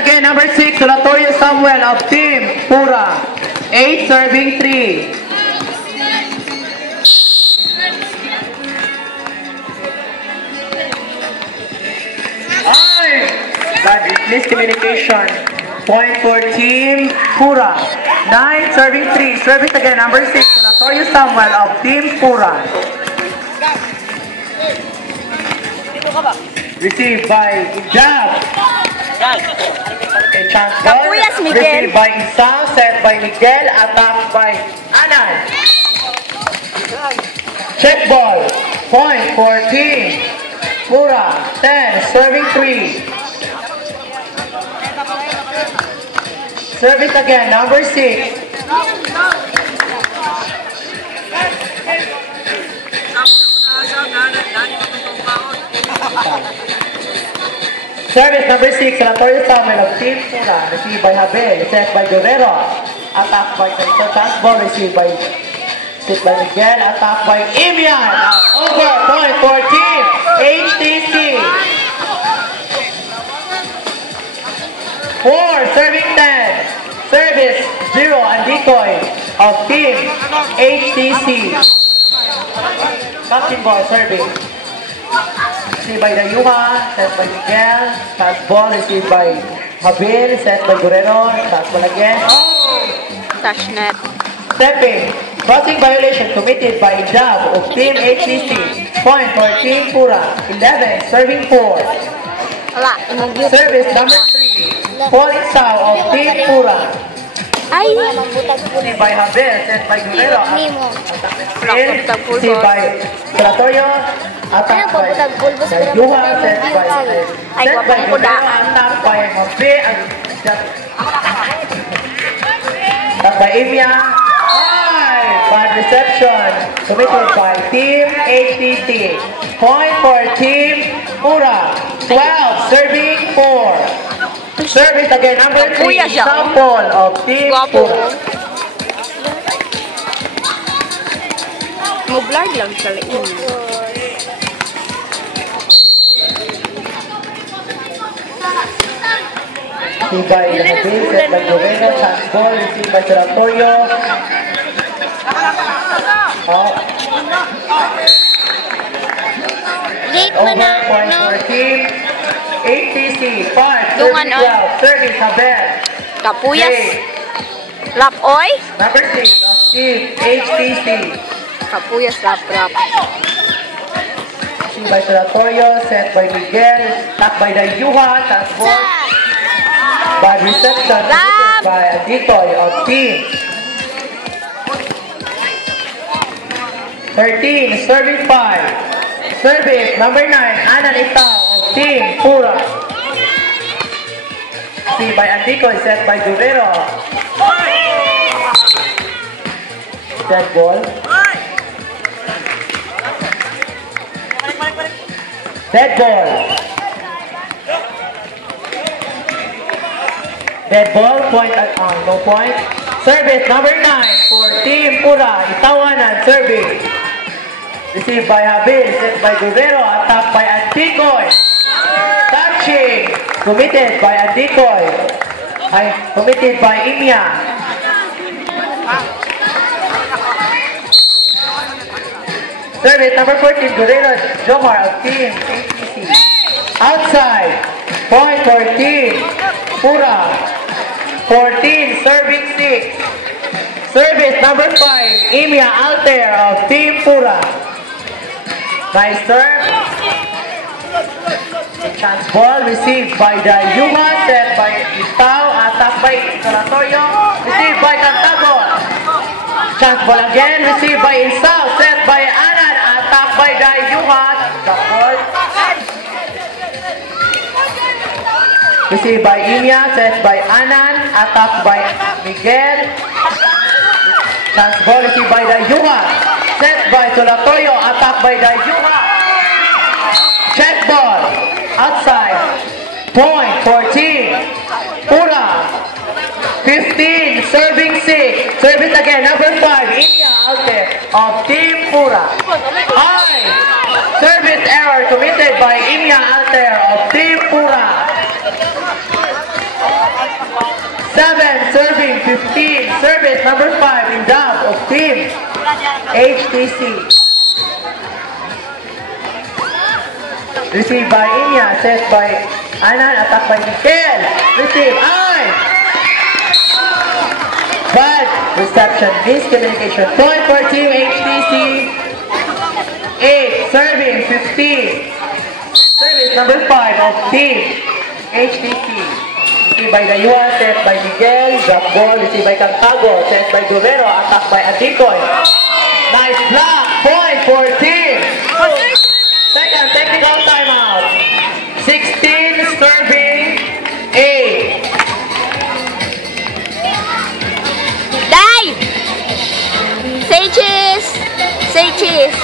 again, number 6, Solatorio Samuel of Team Pura. 8 serving 3. That is miscommunication. Point for Team Pura. 9 serving 3. Service again, number 6, Solatorio Samuel of Team Pura. Received by Ijab. A chance ball. Received by Isang. Set by Miguel. Attack by Anan. Check ball. Point for Team Pura. 10 serving 3. Service again, number 6. Service number 6, Solatorio Samuel of Team Pura. Received by Habel, set by Guerrero. Attack by Canito. Chance ball received by Miguel. Attack by Imian. Over, point for Team HTC. 4 serving 10. Service 0 and decoy of Team HTC. Captain ball serving. Received by Dayuha, set by Miguel. Pass ball received by Habil, set by Guerrero. Pass ball again. Touch net. Stepping. Crossing violation committed by Ijab of Team HTC. Point for Team Pura. 11 serving 4. Service number 3. Falling foul of Team Pura. Ay! Received by Habil, set by Guerrero. Received by Solatorio. Attack by Dayuha, set by Guerrero. Attack by Habil. Attack by Imia. Bad reception committed by Team HTC. Point for Team Pura. 12 serving 4. Service again, number 3, sample of Team Pura. Mo-blurred lang sa liin. Received by Habil, set by Guerrero. Chance ball received by Solatorio. Over point for Team HTC. 5 serving 12. Service Habel. Kapuyas. Lap-oy. Number 6 of Team HTC. Kapuyas lap-rap. Received by Solatorio, set by Miguel, tapped by Dayuha, chance ball. Bad reception committed by a decoy of Team 13, serving 5. Service number 9, Anan Itaw of Team Pura. See by Andico, set by Guerrero. Dead ball. Dead ball. Dead ball, point at no point. Service number 9 for Team Pura. Itawanan, service. Received by Habil, set by Guerrero, attacked by Anticoy. Touching, committed by Anticoy. Committed by Imia. Service number 14, Guerrero Jomar of Team HTC. Outside, point for Team Pura. 14, serving 6. Service number 5, Imia Alter of Team Pura. Nice serve. Chance ball received by Dayuha, set by Itaw, attack by Solatorio, received by Cantagol. Chance ball again, received by Isaw, set by Anan, attack by Dayuha. The ball. Received by Imia, set by Anan, attack by Miguel. Chance ball received by Dayuha, set by Solatorio, attack by Dayuha. Check ball, outside. Point for Team Pura. 15, serving 6. Service again, number 5, India out there of Team Pura. High. Service error committed by Imia out there of Team Pura. 7, serving 15. Service number 5 in dub of team HTC. Receive by Inya, set by Anan, attack by Miguel. Receive, ay! Bad reception, miscommunication. Point for team HTC. 8, serving 15. Service number 5 of team HTC. Received by Dayuha, set by Miguel. Drop ball, received by Cantago, set by Guerrero, attack by Antikoy. Nice block, point for team. Second technical timeout. 16 serving 8. Day! Say cheese! Say cheese!